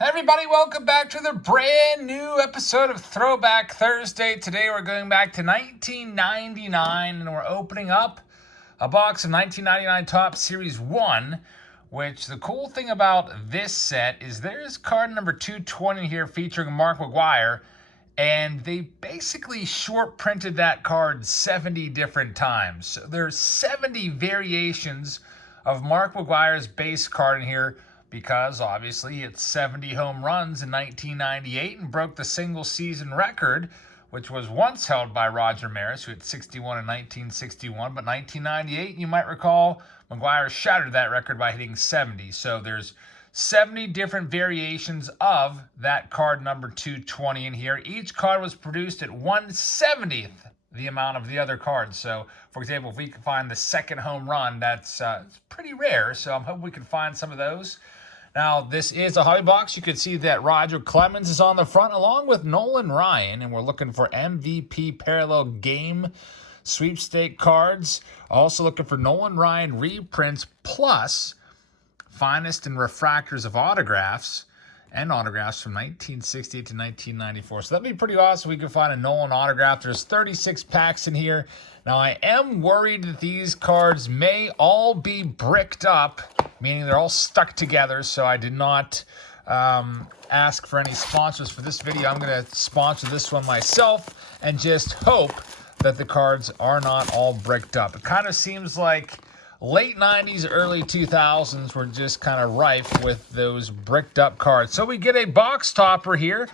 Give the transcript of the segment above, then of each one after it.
Hey everybody, welcome back to the brand new episode of Throwback Thursday. Today we're going back to 1999 and we're opening up a box of 1999 TOPPS Series 1, which the cool thing about this set is there's card number 220 here featuring Mark McGwire, and they basically short printed that card 70 different times. So there's 70 variations of Mark McGwire's base card in here, because obviously he hit 70 home runs in 1998 and broke the single season record, which was once held by Roger Maris, who hit 61 in 1961. But 1998, you might recall, McGwire shattered that record by hitting 70. So there's 70 different variations of that card number 220 in here. Each card was produced at 1/70th the amount of the other cards. So, for example, if we can find the second home run, that's it's pretty rare. So I'm hoping we can find some of those. Now, this is a hobby box. You can see that Roger Clemens is on the front along with Nolan Ryan, and we're looking for MVP parallel game sweepstake cards. Also looking for Nolan Ryan reprints plus finest and refractors of autographs and autographs from 1968 to 1994. So that'd be pretty awesome. We can find a Nolan autograph. There's 36 packs in here. Now, I am worried that these cards may all be bricked up, meaning they're all stuck together. So I did not ask for any sponsors for this video. I'm going to sponsor this one myself and just hope that the cards are not all bricked up. It kind of seems like late 90s, early 2000s were just kind of rife with those bricked up cards. So we get a box topper here.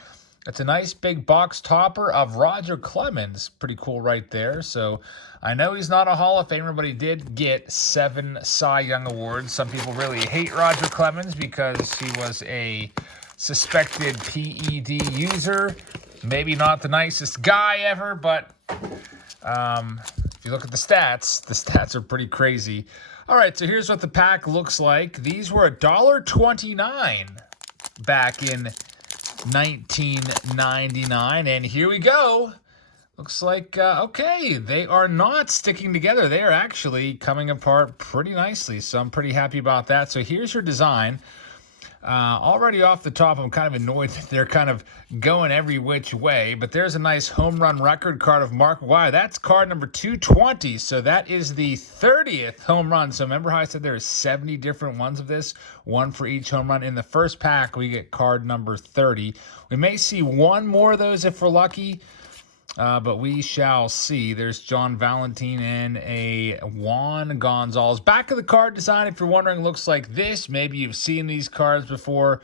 It's a nice big box topper of Roger Clemens. Pretty cool right there. So I know he's not a Hall of Famer, but he did get 7 Cy Young Awards. Some people really hate Roger Clemens because he was a suspected PED user. Maybe not the nicest guy ever, but if you look at the stats are pretty crazy. All right, so here's what the pack looks like. These were $1.29 back in 1999, and here we go. Looks like, okay, they are not sticking together. They are actually coming apart pretty nicely, so I'm pretty happy about that. So here's your design. Already off the top, I'm kind of annoyed that they're kind of going every which way, but there's a nice home run record card of Mark McGwire. That's card number 220, so that is the 30th home run. So remember how I said there are 70 different ones of this, one for each home run? In the first pack, we get card number 30. We may see one more of those if we're lucky, but we shall see. There's John Valentine and a Juan Gonzalez. Back of the card design, if you're wondering, looks like this. Maybe you've seen these cards before.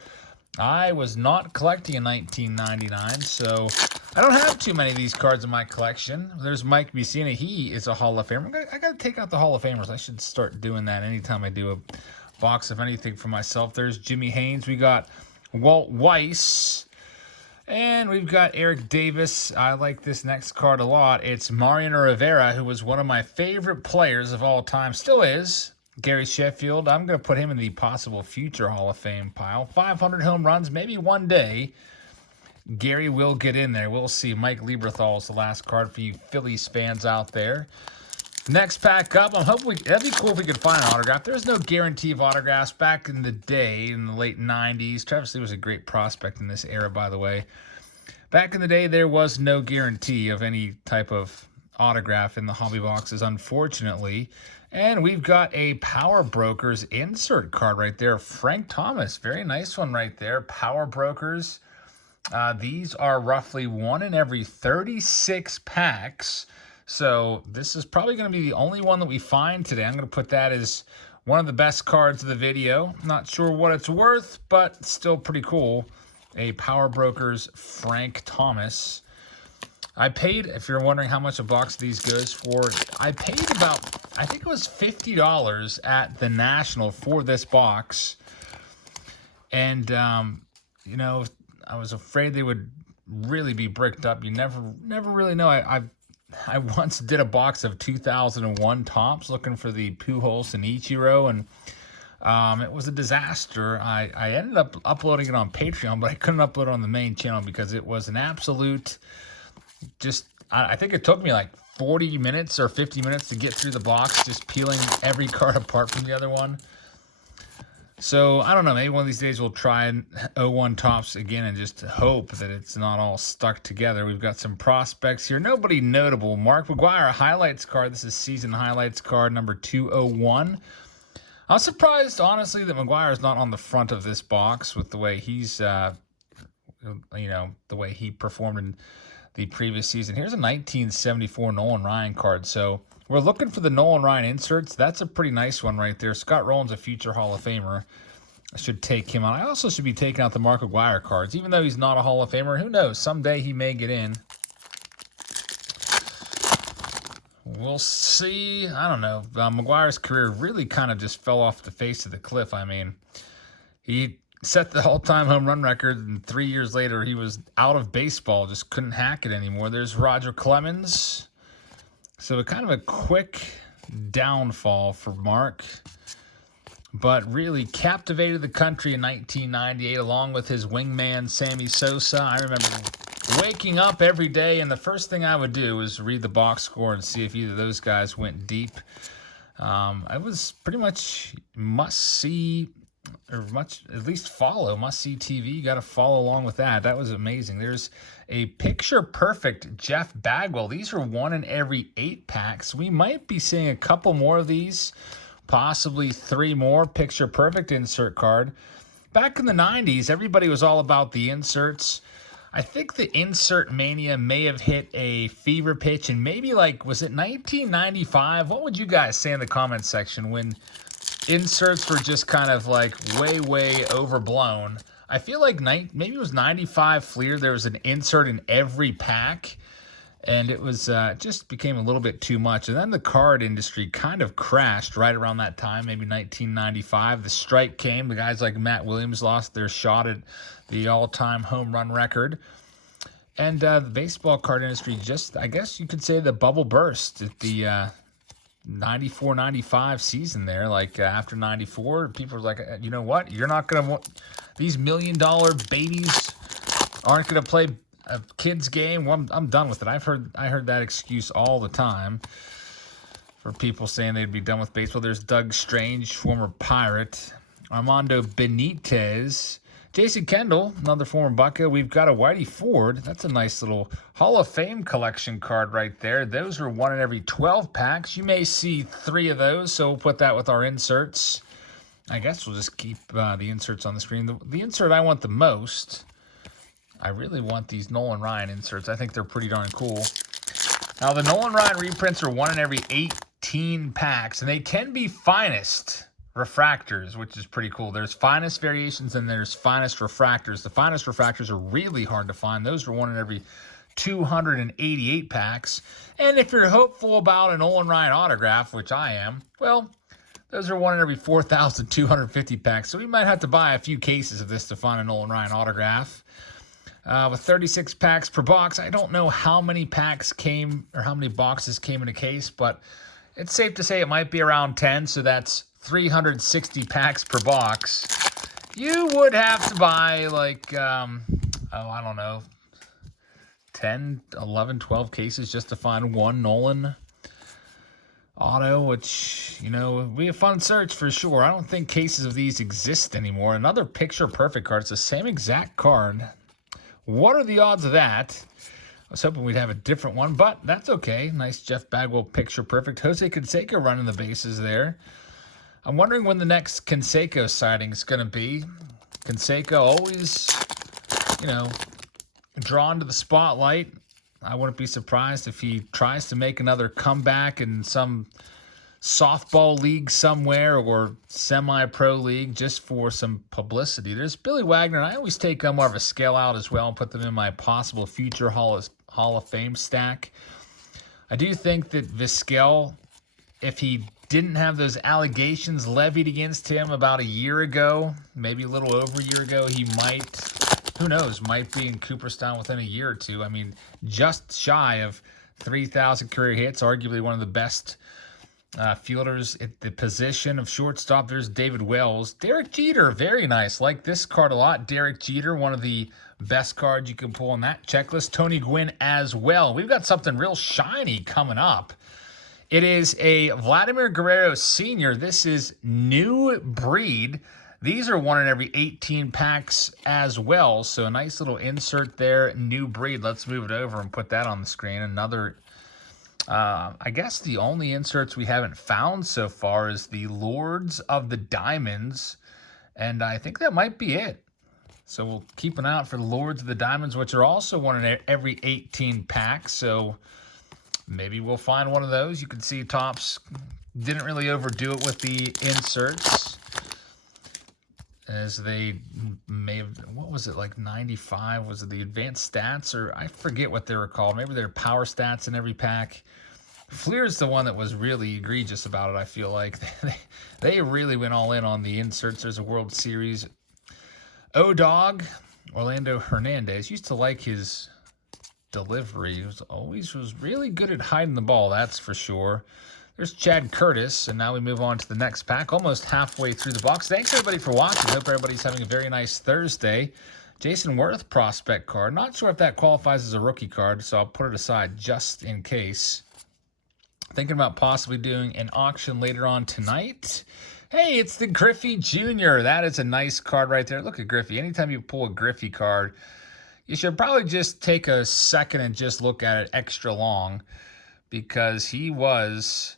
I was not collecting in 1999, so I don't have too many of these cards in my collection. There's Mike Mussina. He is a Hall of Famer. I got to take out the Hall of Famers. I should start doing that anytime I do a box of anything for myself. There's Jimmy Haynes. We got Walt Weiss. And we've got Eric Davis. I like this next card a lot. It's Mariano Rivera, who was one of my favorite players of all time. Still is. Gary Sheffield. I'm going to put him in the possible future Hall of Fame pile. 500 home runs. Maybe one day Gary will get in there. We'll see. Mike Lieberthal is the last card for you Phillies fans out there. Next pack up, I'm hoping that'd be cool if we could find an autograph. There's no guarantee of autographs back in the day, in the late 90s. Travis Lee was a great prospect in this era, by the way. Back in the day, there was no guarantee of any type of autograph in the hobby boxes, unfortunately. And we've got a Power Brokers insert card right there. Frank Thomas, very nice one right there. Power Brokers. These are roughly 1 in every 36 packs. So this is probably going to be the only one that we find today. I'm going to put that as one of the best cards of the video. Not sure what it's worth, but still pretty cool. A Power Brokers Frank Thomas. I paid, if you're wondering how much a box of these goes for, I paid about, I think it was $50 at the National for this box. And, you know, I was afraid they would really be bricked up. You never really know. I once did a box of 2001 TOPPS looking for the Pujols and Ichiro, and it was a disaster. I ended up uploading it on Patreon, but I couldn't upload it on the main channel because it was an absolute, I think it took me like 40 minutes or 50 minutes to get through the box, just peeling every card apart from the other one. So, I don't know, maybe one of these days we'll try 01 Topps again and just hope that it's not all stuck together. We've got some prospects here. Nobody notable. Mark McGwire, highlights card. This is season highlights card number 201. I'm surprised, honestly, that McGwire is not on the front of this box with the way he's, the way he performed in the previous season. Here's a 1974 Nolan Ryan card. So we're looking for the Nolan Ryan inserts. That's a pretty nice one right there. Scott Rowland's a future Hall of Famer. I should take him out. I also should be taking out the Mark McGwire cards. Even though he's not a Hall of Famer, who knows? Someday he may get in. We'll see. I don't know. McGwire's career really kind of just fell off the face of the cliff. I mean, he set the all-time home run record, and 3 years later, he was out of baseball, just couldn't hack it anymore. There's Roger Clemens. So kind of a quick downfall for Mark, but really captivated the country in 1998 along with his wingman, Sami Sosa. I remember waking up every day, and the first thing I would do was read the box score and see if either of those guys went deep. I was pretty much must-see, or at least follow, must-see TV. You got to follow along with that. That was amazing. There's a picture-perfect Jeff Bagwell. These are 1 in every 8 packs. We might be seeing a couple more of these, possibly 3 more picture-perfect insert card. Back in the 90s, everybody was all about the inserts. I think the insert mania may have hit a fever pitch, and maybe was it 1995? What would you guys say in the comments section when inserts were just kind of way overblown? I feel like maybe it was 95 Fleer. There was an insert in every pack, and it was just became a little bit too much. And then the card industry kind of crashed right around that time, maybe 1995. The strike came. The guys like Matt Williams lost their shot at the all-time home run record. And the baseball card industry just, I guess you could say, the bubble burst at the 94-95 season there. After 94, people were like, you know what? You're not going to want these $1 million babies aren't going to play a kid's game. Well, I'm done with it. I heard that excuse all the time for people saying they'd be done with baseball. There's Doug Strange, former Pirate. Armando Benitez. Jason Kendall, another former Bucca. We've got a Whitey Ford. That's a nice little Hall of Fame collection card right there. Those are 1 in every 12 packs. You may see 3 of those, so we'll put that with our inserts. I guess we'll just keep the inserts on the screen. The insert I want the most, I really want these Nolan Ryan inserts. I think they're pretty darn cool. Now, the Nolan Ryan reprints are 1 in every 18 packs, and they can be finest refractors, which is pretty cool. There's finest variations and there's finest refractors. The finest refractors are really hard to find. Those are 1 in every 288 packs. And if you're hopeful about an Nolan Ryan autograph, which I am, well, those are 1 in every 4,250 packs. So we might have to buy a few cases of this to find a Nolan Ryan autograph. With 36 packs per box, I don't know how many packs came or how many boxes came in a case, but it's safe to say it might be around 10, so that's 360 packs per box. You would have to buy I don't know, 10, 11, 12 cases just to find one Nolan auto, which, would be a fun search for sure. I don't think cases of these exist anymore. Another picture perfect card. It's the same exact card. What are the odds of that? I was hoping we'd have a different one, but that's okay. Nice Jeff Bagwell picture perfect. Jose Canseco running the bases there. I'm wondering when the next Canseco sighting is going to be. Canseco always, drawn to the spotlight. I wouldn't be surprised if he tries to make another comeback in some softball league somewhere or semi-pro league just for some publicity. There's Billy Wagner. I always take more of a scale out as well and put them in my possible future Hall of Fame stack. I do think that Vizquel, if he didn't have those allegations levied against him about a year ago, maybe a little over a year ago, he might, who knows, might be in Cooperstown within a year or two. I mean, just shy of 3,000 career hits, arguably one of the best fielders at the position of shortstop. There's David Wells. Derek Jeter, very nice. Like this card a lot. Derek Jeter, one of the best cards you can pull on that checklist. Tony Gwynn as well. We've got something real shiny coming up. It is a Vladimir Guerrero Sr. This is new breed. These are 1 in every 18 packs as well. So a nice little insert there, new breed. Let's move it over and put that on the screen. Another, I guess the only inserts we haven't found so far is the Lords of the Diamonds. And I think that might be it. So we'll keep an eye out for the Lords of the Diamonds, which are also 1 in every 18 packs. So maybe we'll find one of those. You can see Topps didn't really overdo it with the inserts, as they may have, what was it, like 95? Was it the advanced stats? Or I forget what they were called. Maybe they're power stats in every pack. Fleer's the one that was really egregious about it, I feel like. They really went all in on the inserts. There's a World Series. O-Dog, Orlando Hernandez. Used to like his delivery. He was really good at hiding the ball, that's for sure. There's Chad Curtis, and now we move on to the next pack, almost halfway through the box. Thanks, everybody, for watching. Hope everybody's having a very nice Thursday. Jason Worth prospect card. Not sure if that qualifies as a rookie card, so I'll put it aside just in case. Thinking about possibly doing an auction later on tonight. Hey, it's the Griffey Jr. That is a nice card right there. Look at Griffey. Anytime you pull a Griffey card, you should probably just take a second and just look at it extra long, because he was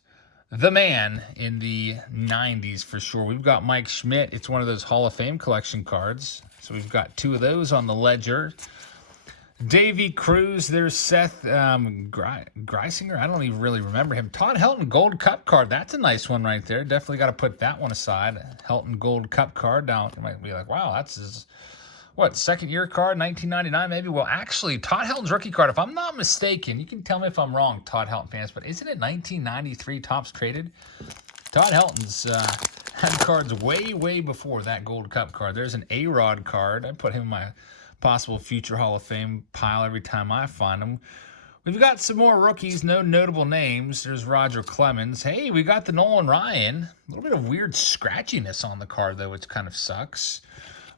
the man in the 90s for sure. We've got Mike Schmidt. It's one of those Hall of Fame collection cards. So we've got 2 of those on the ledger. Davey Cruz, there's Seth Greisinger. I don't even really remember him. Todd Helton Gold Cup card. That's a nice one right there. Definitely got to put that one aside. Helton Gold Cup card. Now, you might be like, wow, that's his, what, second year card, 1999 maybe? Well, actually, Todd Helton's rookie card, if I'm not mistaken, you can tell me if I'm wrong, Todd Helton fans, but isn't it 1993 Topps traded? Todd Helton's had cards way, way before that Gold Cup card. There's an A-Rod card. I put him in my possible future Hall of Fame pile every time I find him. We've got some more rookies, no notable names. There's Roger Clemens. Hey, we got the Nolan Ryan. A little bit of weird scratchiness on the card, though, which kind of sucks.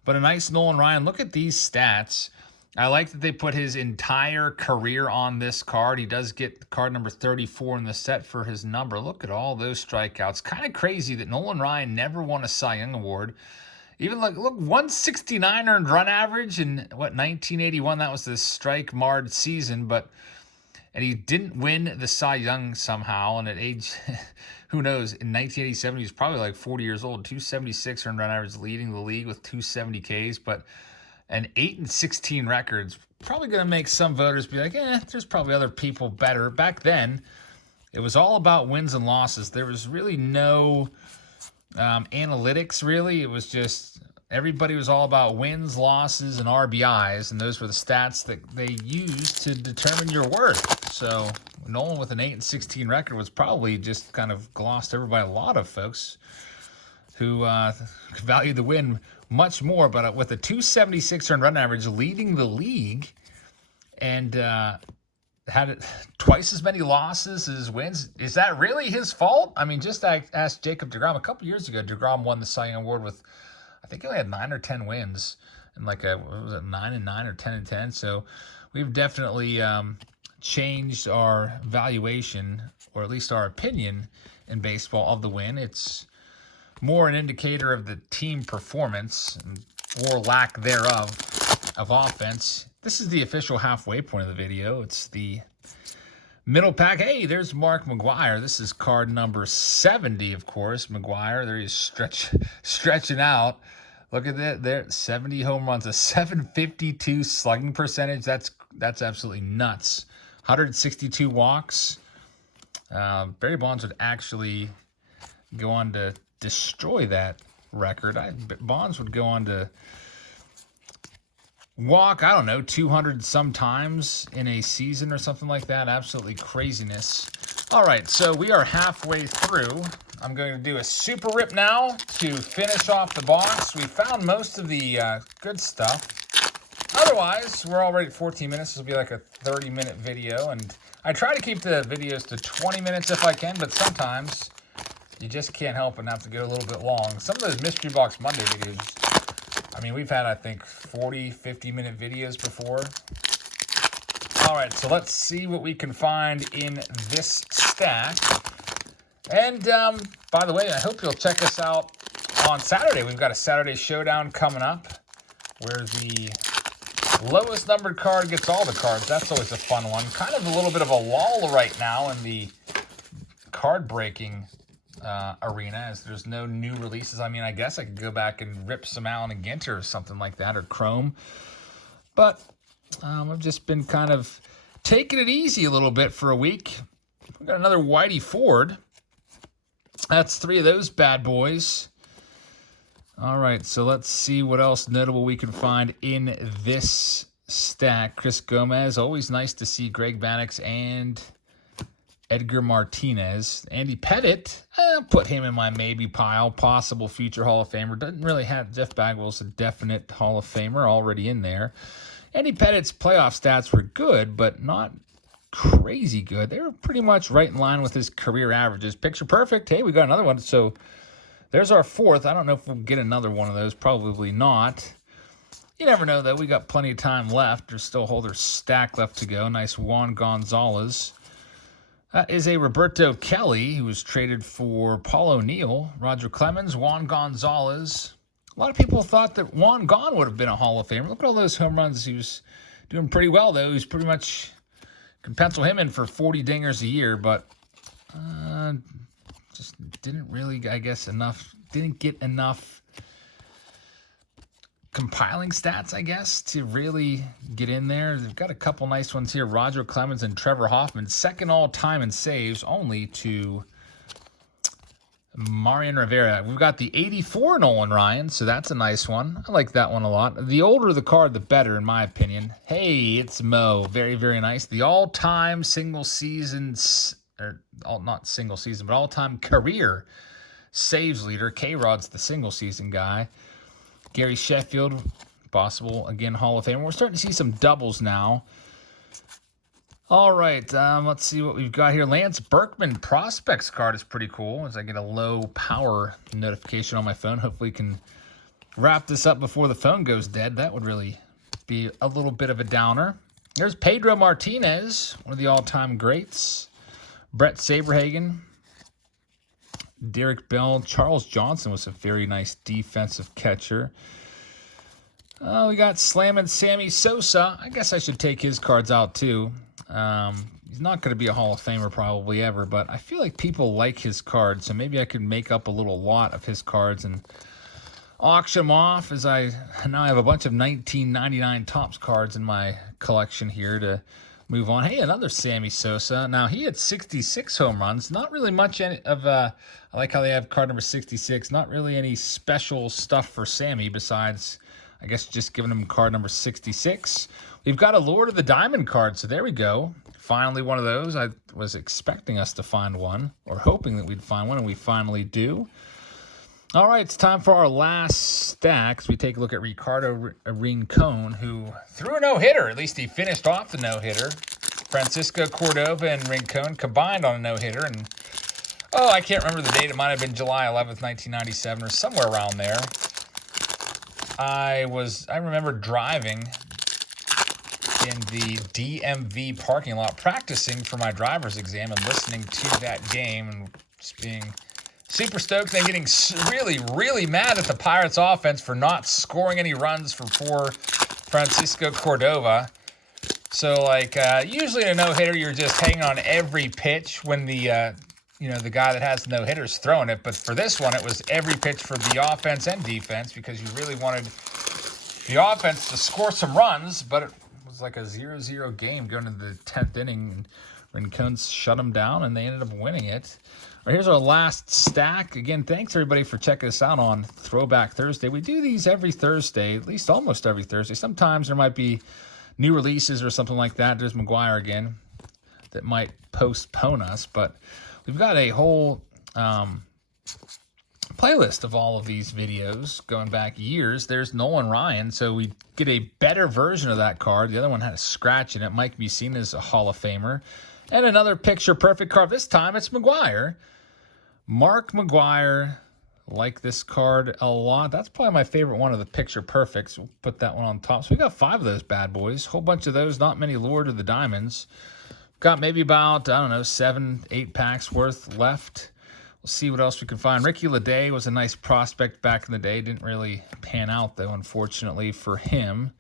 But a nice Nolan Ryan. Look at these stats. I like that they put his entire career on this card. He does get card number 34 in the set for his number. Look at all those strikeouts. Kind of crazy that Nolan Ryan never won a Cy Young Award. Even look, 169 earned run average in, what, 1981. That was the strike-marred season, and he didn't win the Cy Young somehow. And at age, who knows, in 1987, he was probably like 40 years old. 276 earned run average, leading the league with 270 Ks. But an 8-16 record's probably going to make some voters be like, there's probably other people better. Back then, it was all about wins and losses. There was really no analytics, really. It was just everybody was all about wins, losses, and RBIs, and those were the stats that they used to determine your worth. So Nolan with an 8-16 record was probably just kind of glossed over by a lot of folks who valued the win much more. But with a 276 earned run average, leading the league, and had it twice as many losses as wins. Is that really his fault? I mean, just ask Jacob deGrom. A couple years ago, deGrom won the Cy Young Award with, I think he only had 9 or 10 wins, and like what was it, 9-9 or 10-10. So we've definitely changed our valuation, or at least our opinion in baseball, of the win. It's more an indicator of the team performance or lack thereof of offense. This is the official halfway point of the video. It's the middle pack. Hey, there's Mark McGwire. This is card number 70, of course. McGwire, there he is stretching out. Look at that there, 70 home runs, a 752 slugging percentage. That's absolutely nuts. 162 walks. Barry Bonds would actually go on to destroy that record. Bonds would go on to walk, I don't know, 200 sometimes in a season or something like that. Absolutely craziness. All right, so we are halfway through. I'm going to do a super rip now to finish off the box. We found most of the good stuff. Otherwise, we're already at 14 minutes. This will be like a 30-minute video, and I try to keep the videos to 20 minutes if I can, but sometimes you just can't help it and have to go a little bit long. Some of those Mystery Box Monday videos, I mean, we've had, I think, 40, 50-minute videos before. All right, so let's see what we can find in this stack. And, by the way, I hope you'll check us out on Saturday. We've got a Saturday showdown coming up where the lowest numbered card gets all the cards. That's always a fun one. Kind of a little bit of a lull right now in the card breaking arena, as there's no new releases. I mean, I guess I could go back and rip some Allen and Ginter or something like that, or Chrome. But I've just been kind of taking it easy a little bit for a week. We've got another Whitey Ford. That's 3 of those bad boys. All right, so let's see what else notable we can find in this stack. Chris Gomez, always nice to see Greg Maddux and Edgar Martinez. Andy Pettit, put him in my maybe pile. Possible future Hall of Famer. Doesn't really have Jeff Bagwell's a definite Hall of Famer already in there. Andy Pettit's playoff stats were good, but not crazy good. They were pretty much right in line with his career averages. Picture perfect. Hey, we got another one. So there's our 4th. I don't know if we'll get another one of those. Probably not. You never know, though. We got plenty of time left. There's still a whole other stack left to go. Nice Juan Gonzalez. That is a Roberto Kelly, who was traded for Paul O'Neill. Roger Clemens, Juan Gonzalez. A lot of people thought that Juan Gon would have been a Hall of Famer. Look at all those home runs. He was doing pretty well, though. He's pretty much, can pencil him in for 40 dingers a year, but just didn't really, I guess, didn't get enough compiling stats, I guess, to really get in there. They've got a couple nice ones here. Roger Clemens and Trevor Hoffman, second all-time in saves, only to Marian Rivera. We've got the 84 Nolan Ryan, so that's a nice one. I like that one a lot. The older the card, the better, in my opinion. Hey, it's Mo. Very, very nice. The all-time single season, not single season, but all-time career saves leader. K-Rod's the single season guy. Gary Sheffield, possible, again, Hall of Famer. We're starting to see some doubles now. All right, let's see what we've got here. Lance Berkman Prospects card is pretty cool, as I get a low power notification on my phone. Hopefully we can wrap this up before the phone goes dead. That would really be a little bit of a downer. There's Pedro Martinez, one of the all-time greats. Brett Saberhagen. Derek Bell. Charles Johnson was a very nice defensive catcher. We got slamming Sami Sosa. I guess I should take his cards out too. He's not going to be a Hall of Famer probably ever, but I feel like people like his cards, so maybe I could make up a little lot of his cards and auction them off, as I now have a bunch of 1999 Topps cards in my collection here to move on. Hey, another Sami Sosa. Now, he had 66 home runs. Not really much of I like how they have card number 66. Not really any special stuff for Sammy besides, I guess, just giving him card number 66. We've got a Lord of the Diamond card, so there we go. Finally one of those. I was expecting us to find one, or hoping that we'd find one, and we finally do. All right, it's time for our last stack. So we take a look at Ricardo Rincon, who threw a no-hitter. At least he finished off the no-hitter. Francisco Cordova and Rincon combined on a no-hitter. And, I can't remember the date. It might have been July 11th, 1997, or somewhere around there. I remember driving in the DMV parking lot, practicing for my driver's exam and listening to that game and just being super stoked, and getting really, really mad at the Pirates offense for not scoring any runs for poor Francisco Cordova. So, usually in a no-hitter, you're just hanging on every pitch when the guy that has the no-hitter is throwing it. But for this one, it was every pitch for the offense and defense, because you really wanted the offense to score some runs, but it was like a 0-0 game going to the 10th inning, and Rincon shut them down, and they ended up winning it. All right, here's our last stack. Again, thanks everybody for checking us out on Throwback Thursday. We do these every Thursday, at least almost every Thursday. Sometimes there might be new releases or something like that. There's McGwire again that might postpone us, but we've got a whole playlist of all of these videos going back years. There's Nolan Ryan, so we get a better version of that card. The other one had a scratch in it. Might be seen as a Hall of Famer. And another picture-perfect card. This time it's McGwire. Mark McGwire. Like this card a lot. That's probably my favorite one of the picture-perfects. We'll put that one on top. So we got 5 of those bad boys. Whole bunch of those. Not many Lord of the Diamonds. Got maybe about, 7, 8 packs worth left. We'll see what else we can find. Ricky Leday was a nice prospect back in the day. Didn't really pan out, though, unfortunately, for him.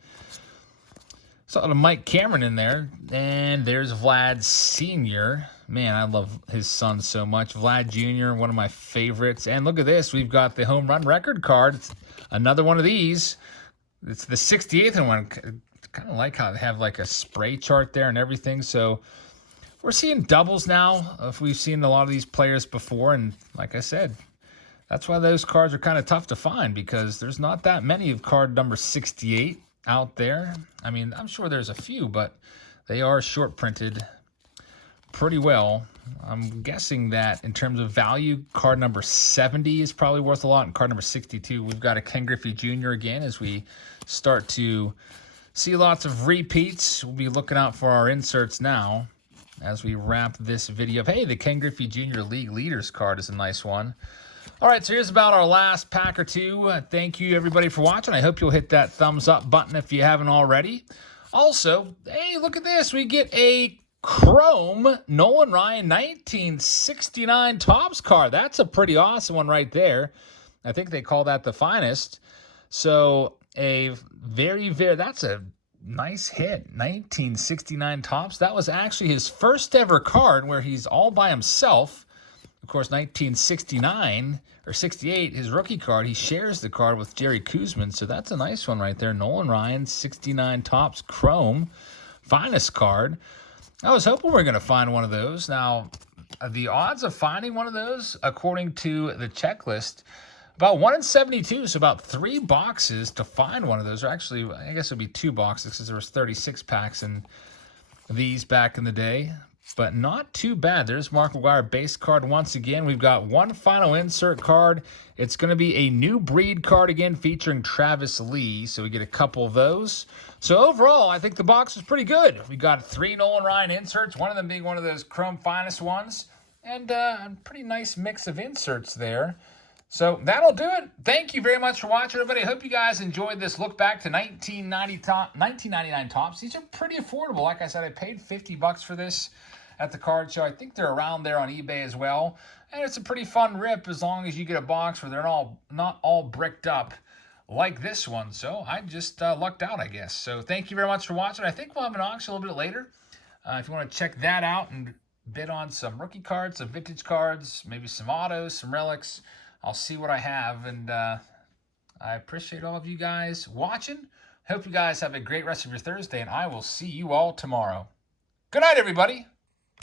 Saw a Mike Cameron in there. And there's Vlad Sr. Man, I love his son so much. Vlad Jr., one of my favorites. And look at this. We've got the home run record card. It's another one of these. It's the 68th one. Kind of like how they have like a spray chart there and everything. So we're seeing doubles now. If we've seen a lot of these players before, and like I said, that's why those cards are kind of tough to find, because there's not that many of card number 68 out there. I mean, I'm sure there's a few, but they are short printed pretty well. I'm guessing that in terms of value, card number 70 is probably worth a lot, and card number 62. We've got a Ken Griffey Jr. again as we start to see lots of repeats. We'll be looking out for our inserts now as we wrap this video up. Hey, the Ken Griffey Jr. League Leaders card is a nice one. All right, so here's about our last pack or two. Thank you, everybody, for watching. I hope you'll hit that thumbs up button if you haven't already. Also, hey, look at this. We get a Chrome Nolan Ryan 1969 Topps card. That's a pretty awesome one right there. I think they call that the finest. So a that's a nice hit. 1969 Topps. That was actually his first ever card where he's all by himself. Of course, 1969 or 68, his rookie card, he shares the card with Jerry Kuzman. So that's a nice one right there. Nolan Ryan 69 Topps Chrome. Finest card. I was hoping we were going to find one of those. Now, the odds of finding one of those, according to the checklist, about 1 in 72, so about 3 boxes to find one of those. Or actually, I guess it would be 2 boxes because there was 36 packs in these back in the day. But not too bad. There's Mark McGwire base card once again. We've got one final insert card. It's going to be a new breed card again featuring Travis Lee. So we get a couple of those. So overall, I think the box is pretty good. We got 3 Nolan Ryan inserts, one of them being one of those Chrome finest ones. And a pretty nice mix of inserts there. So that'll do it. Thank you very much for watching, everybody. I hope you guys enjoyed this look back to 1999 Topps. These are pretty affordable. Like I said, I paid $50 for this at the card show. I think they're around there on eBay as well. And it's a pretty fun rip as long as you get a box where they're not all bricked up like this one. So I just lucked out, I guess. So thank you very much for watching. I think we'll have an auction a little bit later. If you want to check that out and bid on some rookie cards, some vintage cards, maybe some autos, some relics, I'll see what I have. And I appreciate all of you guys watching. Hope you guys have a great rest of your Thursday, and I will see you all tomorrow. Good night, everybody.